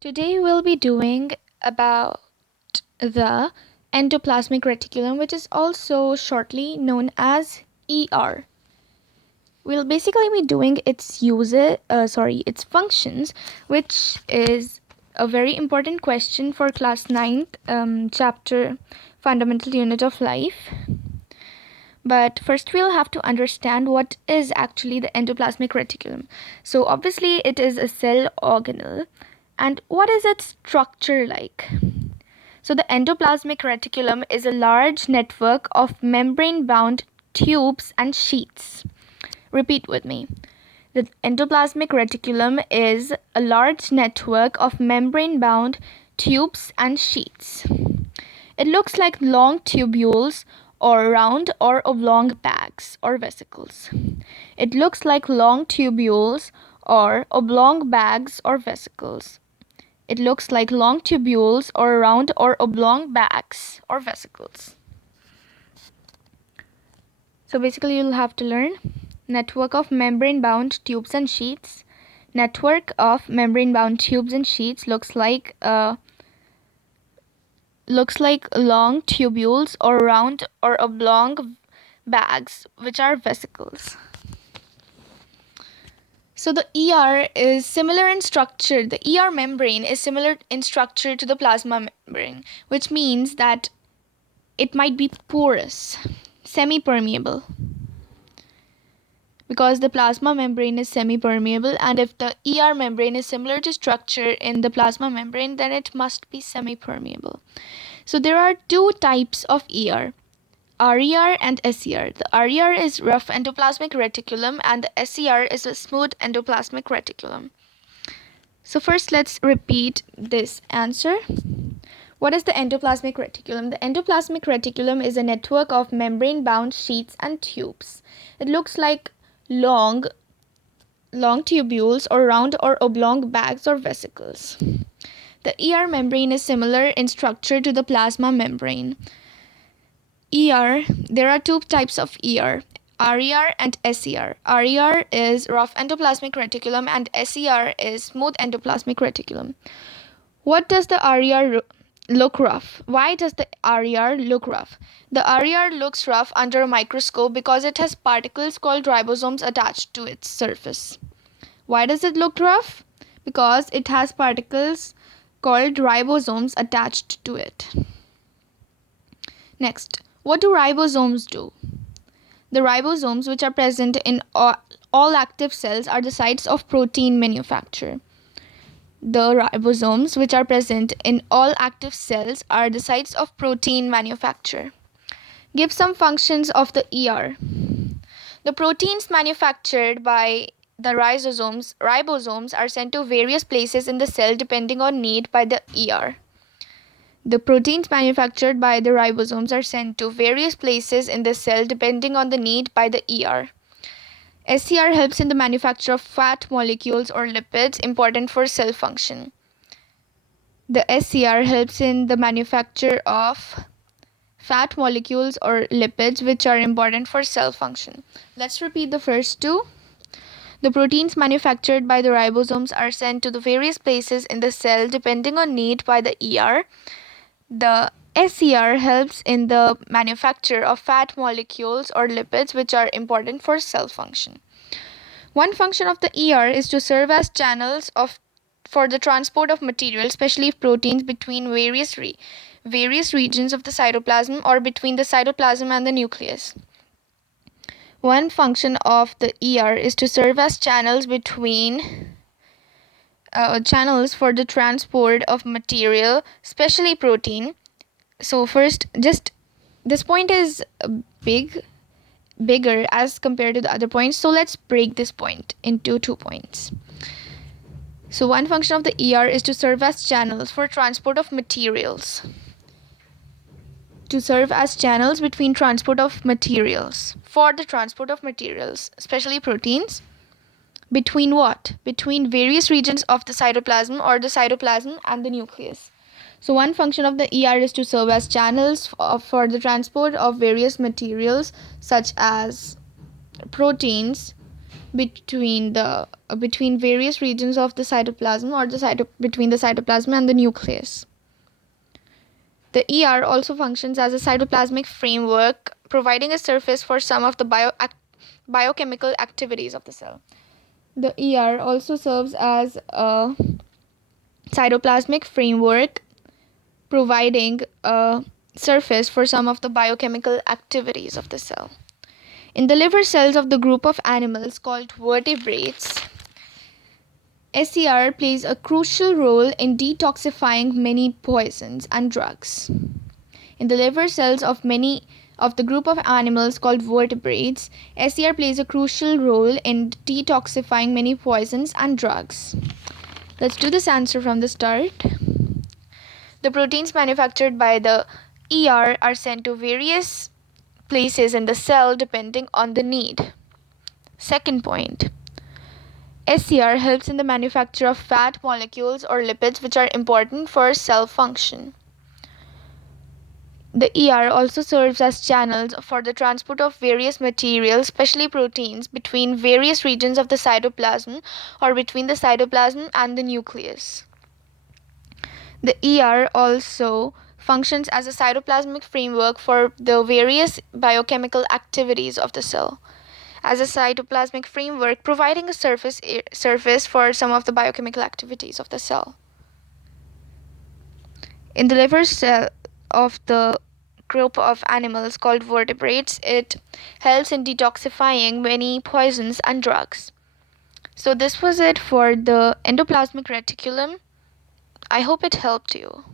Today we'll be doing about the endoplasmic reticulum, which is also shortly known as ER. We'll basically be doing its functions, which is a very important question for class 9th chapter fundamental unit of life. But first we'll have to understand what is actually the endoplasmic reticulum. So obviously it is a cell organelle, and what is its structure like? So the endoplasmic reticulum is a large network of membrane-bound tubes and sheets. Repeat with me. The endoplasmic reticulum is a large network of membrane-bound tubes and sheets. It looks like long tubules or round or oblong bags or vesicles. It looks like long tubules or oblong bags or vesicles. It looks like long tubules or round or oblong bags or vesicles. So basically you'll have to learn network of membrane-bound tubes and sheets. Network of membrane-bound tubes and sheets looks like long tubules or round or oblong bags, which are vesicles. So the ER is similar in structure. The ER membrane is similar in structure to the plasma membrane, which means that it might be porous, semi-permeable. Because the plasma membrane is semi-permeable, and if the ER membrane is similar to structure in the plasma membrane, then it must be semi-permeable. So there are two types of ER. RER and SER. The RER is rough endoplasmic reticulum and the SER is a smooth endoplasmic reticulum. So first let's repeat this answer. What is the endoplasmic reticulum? The endoplasmic reticulum is a network of membrane-bound sheets and tubes. It looks like long tubules or round or oblong bags or vesicles. The ER membrane is similar in structure to the plasma membrane. There are two types of RER and SER. RER is rough endoplasmic reticulum and SER is smooth endoplasmic reticulum. What does the RER look rough? Why does the RER look rough? The RER looks rough under a microscope because it has particles called ribosomes attached to its surface. Why does it look rough? Because it has particles called ribosomes attached to it. Next, what do ribosomes do? The ribosomes, which are present in all active cells, are the sites of protein manufacture. The ribosomes, which are present in all active cells, are the sites of protein manufacture. Give some functions of the ER. The proteins manufactured by the ribosomes are sent to various places in the cell depending on need by the ER. The proteins manufactured by the ribosomes are sent to various places in the cell depending on the need by the ER. SCR helps in the manufacture of fat molecules or lipids important for cell function. The SCR helps in the manufacture of fat molecules or lipids which are important for cell function. Let's repeat the first two. The proteins manufactured by the ribosomes are sent to the various places in the cell depending on need by the ER. The SCR helps in the manufacture of fat molecules or lipids which are important for cell function. One function of the ER is to serve as channels for the transport of material, especially proteins, between various regions of the cytoplasm or between the cytoplasm and the nucleus. One function of the ER is to serve as channels for the transport of material, especially protein. So first, just this point is bigger as compared to the other points. So let's break this point into 2 points. So one function of the ER is to serve as channels for transport of materials. To serve as channels between transport of materials. For the transport of materials, especially proteins. Between what? Between various regions of the cytoplasm or the cytoplasm and the nucleus. So one function of the ER is to serve as channels for the transport of various materials such as proteins between various regions of the cytoplasm or between the cytoplasm and the nucleus. The ER also functions as a cytoplasmic framework, providing a surface for some of the biochemical activities of the cell. The ER also serves as a cytoplasmic framework, providing a surface for some of the biochemical activities of the cell. In the liver cells of the group of animals called vertebrates, SCR plays a crucial role in detoxifying many poisons and drugs. In the liver cells of many of the group of animals called vertebrates, SCR plays a crucial role in detoxifying many poisons and drugs. Let's do this answer from the start. The proteins manufactured by the ER are sent to various places in the cell depending on the need. Second point. SCR helps in the manufacture of fat molecules or lipids which are important for cell function. The ER also serves as channels for the transport of various materials, especially proteins, between various regions of the cytoplasm or between the cytoplasm and the nucleus. The ER also functions as a cytoplasmic framework for the various biochemical activities of the cell. As a cytoplasmic framework, providing a surface for some of the biochemical activities of the cell. In the liver cell of the group of animals called vertebrates, it helps in detoxifying many poisons and drugs. So this was it for the endoplasmic reticulum. I hope it helped you.